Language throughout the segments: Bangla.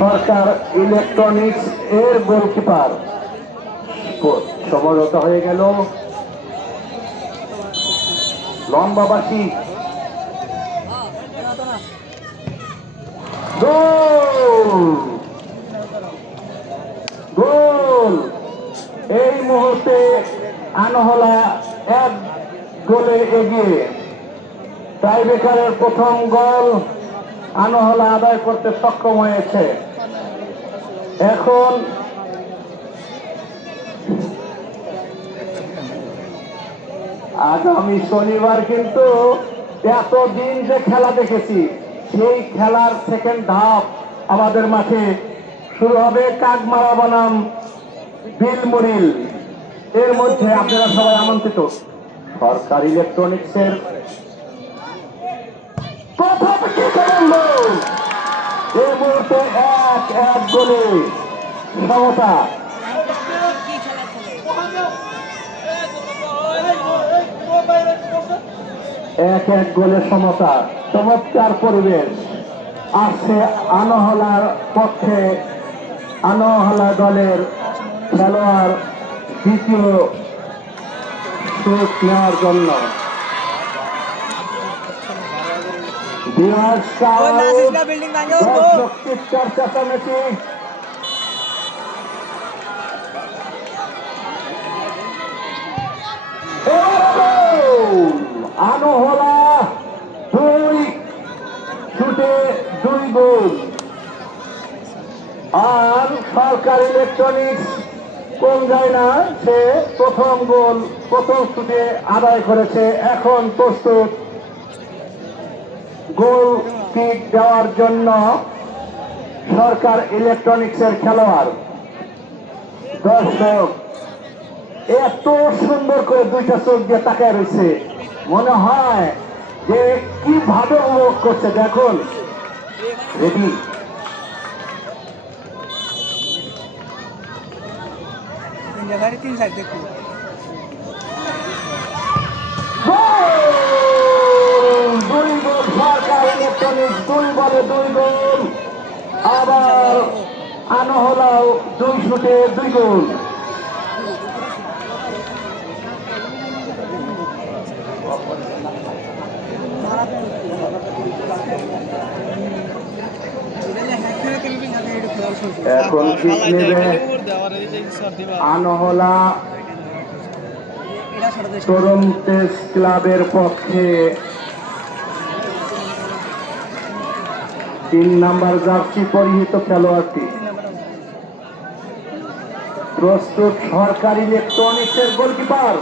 সরকার ইলেকট্রনিক্স এর গোলকিপার। সমঝোতা হয়ে গেল। লম্বাবাসী। গোল! এই মুহূর্তে আনহলা এক গোলে এগিয়ে। টাইব্রেকারের প্রথম গোল আনহলা আদায় করতে সক্ষম হয়েছে। এখন আগামী শনিবার কিন্তু এতদিন যে খেলা দেখেছি, সেই খেলার সেকেন্ড ধাপ আমাদের মাঠে শুরু হবে কাকমারা বনাম বিলমুরিল এর মধ্যে আপনারা সবাই আমন্ত্রিত। সরকার ইলেকট্রনিক্স এর প্রথম কিশোরন্দ এক এক গোলে। সমতা এক এক সমতা। চমৎকার পরিবেশ। আসছে আনহলার পক্ষে। আনহলা দলের খেলোয়াড় দ্বিতীয় নেওয়ার জন্য। উঠবো। চিৎকার চেঁচামেচি আনহলা দুই আর সরকার ইলেকট্রনিক্স, কোন যায় না, সে প্রথম গোল, প্রথম শুটে আদায় করেছে এখন প্রস্তুত গোল কিক দেওয়ার জন্য সরকার ইলেকট্রনিক্সের খেলোয়াড়। দর্শক, এত সুন্দর করে দুইটা চোখ দিয়ে তাকায় রয়েছে। মনে হয় যে কীভাবে উপভোগ করছে, দেখুন। রেডি তিন সাইড দেখুন গোল! দুই গোল সরকার ইলেকট্রনিক্স দুই বলে দুই গোল। আবার আনহলাও দুই শুটে দুই গোল। এখন আনহলা তরুণ তেজ ক্লাবের পক্ষে তিন নাম্বার জার্সি পরিহিত খেলোয়াড়টি? প্রস্তুত সরকারি ইলেকট্রনিক্সের গোলকিপার।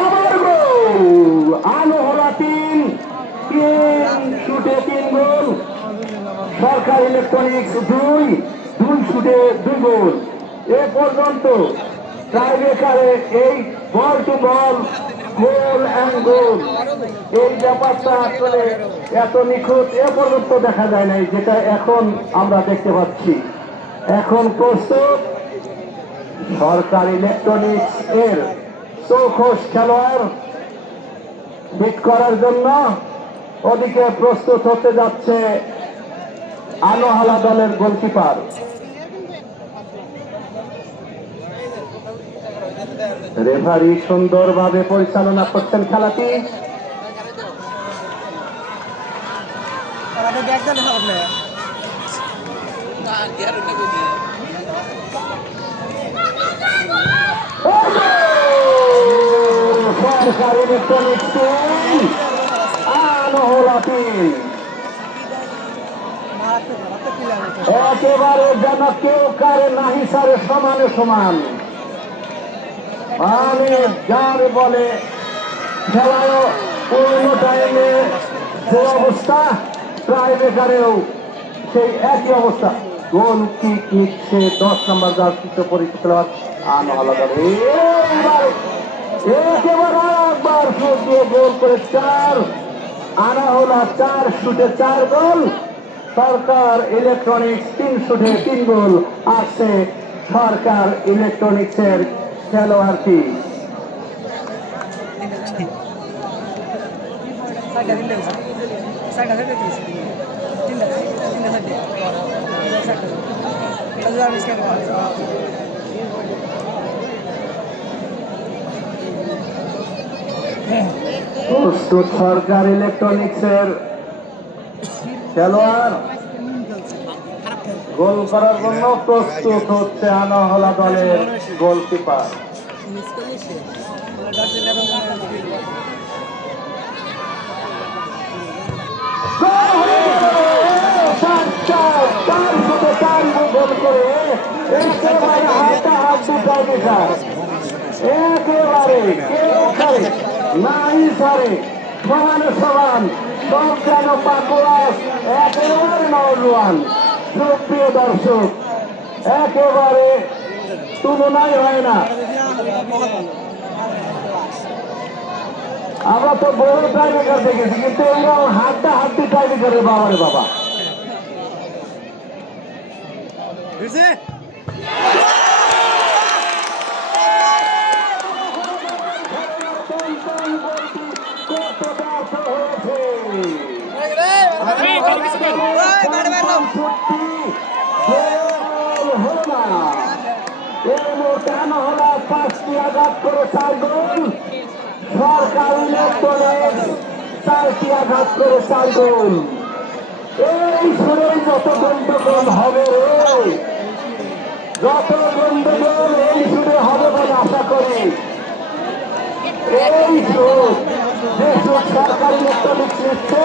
আবার সরকার দুই এ পর্যন্ত এই বল টু বল গোল অ্যান্ড গোল এই ব্যাপারটা আসলে এত নিখুঁত, এ পর্যন্ত দেখা যায় নাই, যেটা এখন আমরা দেখতে পাচ্ছি। এখন প্রস্তুত সরকার ইলেকট্রনিক্স এর চৌখোশ খেলোয়াড় হিট করার জন্য। ওদিকে প্রস্তুত হতে যাচ্ছে আলোহালা দলের গোলকিপার রেফারি সুন্দরভাবে পরিচালনা করছেন খেলাটি। একেবারে যেন কেউ কারে নাহি সারে সমানে সমান। মানে যার বলে খেলায় পূর্ণ টাইমে যে অবস্থা বেকারেও সেই একই অবস্থা। গোল কিক নিচ্ছে দশ নম্বর জার্সিতে পরিচিত আনহলা দলে একেবারে গোল করে চার আনাহলা চার চার গোল। সরকার ইলেকট্রনিক্স তিন শুটে তিন গোল। আসছে সরকার ইলেকট্রনিক্সের খেলোয়াড়টি। প্রস্তুত সরকার ইলেকট্রনিক্সের খেলোয়াড়। গোল করার জন্য প্রস্তুত হচ্ছে আনহলা দলের গোলকিপার। নাই সারে সমানে সমান সব যেন পাকুয়াস একেবারে নওয়ান সুপ্রিয় দর্শক একেবারে তুলনাই হয় না। আমরা তো বড় টাইব্রেকার দেখেছি কিন্তু এইরকম হাতটা হাতটি টাইব্রেকারের বাবারে বাবা। পাঁচটি আঘাত করে চার গোল সরকার ইলেকট্রনিক্স চারটি আঘাত করে চার গোল এই সুরে যত গন্ডগোল হবে রে যত গন্ডগোল এই সুরে হবে বলে আশা করি এই সুর যে সুর সরকার ইলেকট্রনিক্স নিচ্ছে